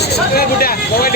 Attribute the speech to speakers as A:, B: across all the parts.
A: कुठे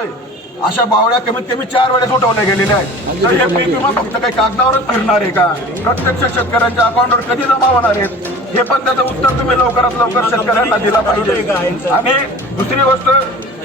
B: लागतोय अशा बावड्या कमीत कमी चार वेळेस उठवल्या गेलेल्या आहेत. तर हे पीक विमा फक्त काही कागदावरच फिरणार आहे का? प्रत्यक्ष शेतकऱ्यांच्या अकाउंटवर कधी जमा होणार आहेत? हे पण त्याचं उत्तर तुम्ही लवकरात लवकर शेतकऱ्यांना दिला पाहिजे. आणि दुसरी गोष्ट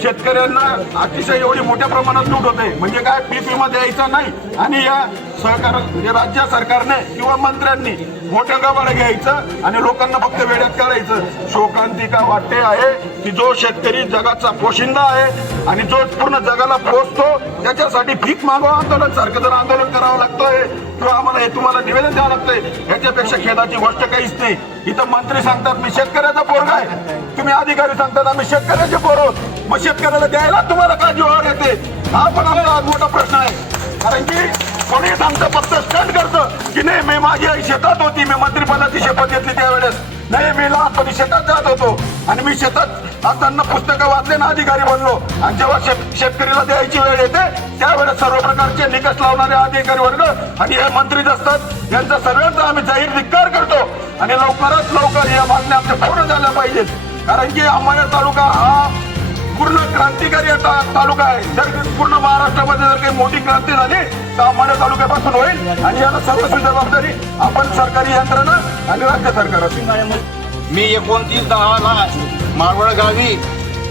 B: शेतकऱ्यांना अतिशय एवढी मोठ्या प्रमाणात लूट होते. म्हणजे काय? पीक विमा द्यायचा नाही आणि या सहकार म्हणजे राज्य सरकारने किंवा मंत्र्यांनी मोठं गबाळ घ्यायचं आणि लोकांना फक्त वेड्यात काढायचं. शोकांतिका वाटते आहे की जो शेतकरी जगाचा पोशिंदा आहे आणि जो पूर्ण जगाला पोचतो त्याच्यासाठी भीक मागवा आंदोलन सारखं जर आंदोलन करावं लागतंय. किंवा आम्हाला हे तुम्हाला निवेदन द्यावं लागतंय. याच्यापेक्षा खेदाची गोष्ट काहीच नाही. इथं मंत्री सांगतात मी शेतकऱ्याचा पोरगा आहे. तुम्ही अधिकारी सांगतात आम्ही शेतकऱ्याचे पोर आहोत. मग शेतकऱ्याला द्यायला तुम्हाला का जीवावर येते? हा पण आम्हाला मोठा प्रश्न आहे. कारण की कोणी आमचं फक्त स्टंट करतं की नाही मी माझी आई शेतात होती. मी मंत्रिपदाची शपथ घेतली त्यावेळेस. नाही मी लहानपणी शेतात जात होतो. आणि मी शेतात असताना पुस्तकं वाचले ना अधिकारी बनलो. आणि जेव्हा शेत- शेतकरीला द्यायची वेळ येते त्यावेळेस सर्व प्रकारचे निकष लावणारे अधिकारी वर्ग आणि हे मंत्रीच असतात. यांचा सर्वांचा आम्ही जाहीर धिक्कार करतो. आणि लवकरात लवकर या मागण्या आमच्या पूर्ण झाल्या पाहिजेत. कारण की अंबानेर तालुका हा पूर्ण क्रांतिकारी आता तालुका आहे. जर पूर्ण महाराष्ट्रामध्ये जर काही मोठी क्रांती झाली तर अंबानेर तालुक्यापासून होईल. आणि याला सर्वस्वी जबाबदारी आपण सरकारी यंत्रणा आणि राज्य सरकार असेल.
C: मी एकोणतीस दहाला मारवळ गावी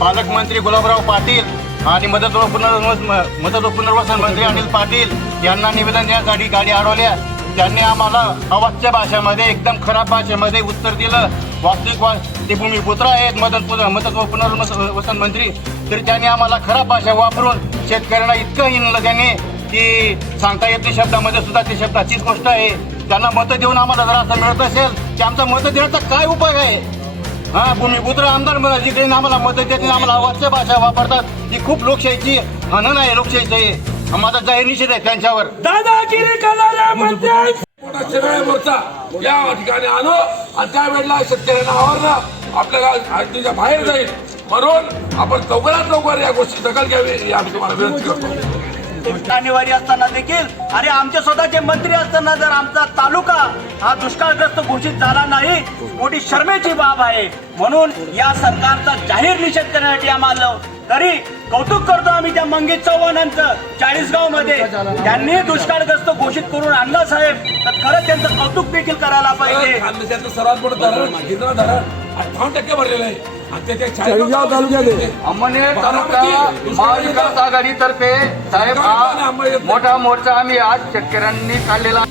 C: पालकमंत्री गुलाबराव पाटील आणि मदत व पुनर्वस मदत व पुनर्वसन मंत्री अनिल पाटील यांना निवेदन देण्यासाठी गाडी अडवल्या त्यांनी आम्हाला अवाच्य भाषेमध्ये एकदम खराब भाषेमध्ये उत्तर दिलं. वास्तविक वा ते भूमिपुत्र आहेत मदत मदत व पुनर्वसन मंत्री. तरी त्यांनी आम्हाला खराब भाषा वापरून शेतकऱ्यांना इतकं हिणलं त्यांनी की सांगता येत नाही शब्दामध्ये सुद्धा ते शब्दाचीच गोष्ट आहे. त्यांना मतं देऊन आम्हाला जर असं मिळत असेल की आमचं मतं देण्याचा काय उपाय आहे? हा भूमिपुत्र आमदार जिकडे आम्हाला मदत देते आम्हाला अवाच्य भाषा वापरतात ही खूप लोकशाहीची हनन आहे लोकशाहीचं माझा जाहीर निषेध आहे त्यांच्यावर.
D: दादागिरी या ठिकाणी आणू. आणि त्यावेळेला शेतकऱ्यांना आवरणं आपल्याला हद्दीच्या बाहेर जाईल. म्हणून आपण लवकरात लवकर या गोष्टी दखल घ्यावी आम्ही तुम्हाला विनंती करतो.
E: जानेवारी असताना देखील आणि आमचे स्वतःचे मंत्री असताना जर आमचा तालुका हा दुष्काळग्रस्त घोषित झाला नाही मोठी शर्मेची बाब आहे. म्हणून या सरकारचा जाहीर निषेध करण्यासाठी आम्हाला तरी कौतुक करतो आम्ही त्या मंगेश चव्हाणांचं चाळीसगावमध्ये त्यांनी दुष्काळग्रस्त घोषित करून आणलं साहेब. तर खरंच त्यांचं कौतुक देखील करायला पाहिजे.
D: सर्वात मोठं धरण गिरणा धरण अठ्ठावन्न टक्के भरलेलं आहे. आणि ते- ते चाळीसगाव तालुक्यात आहे.
C: अंमनेर
D: तालुका
C: महाविकास आघाडीतर्फे साहेब हा मोठा मोर्चा आम्ही आज शेतकऱ्यांनी काढलेला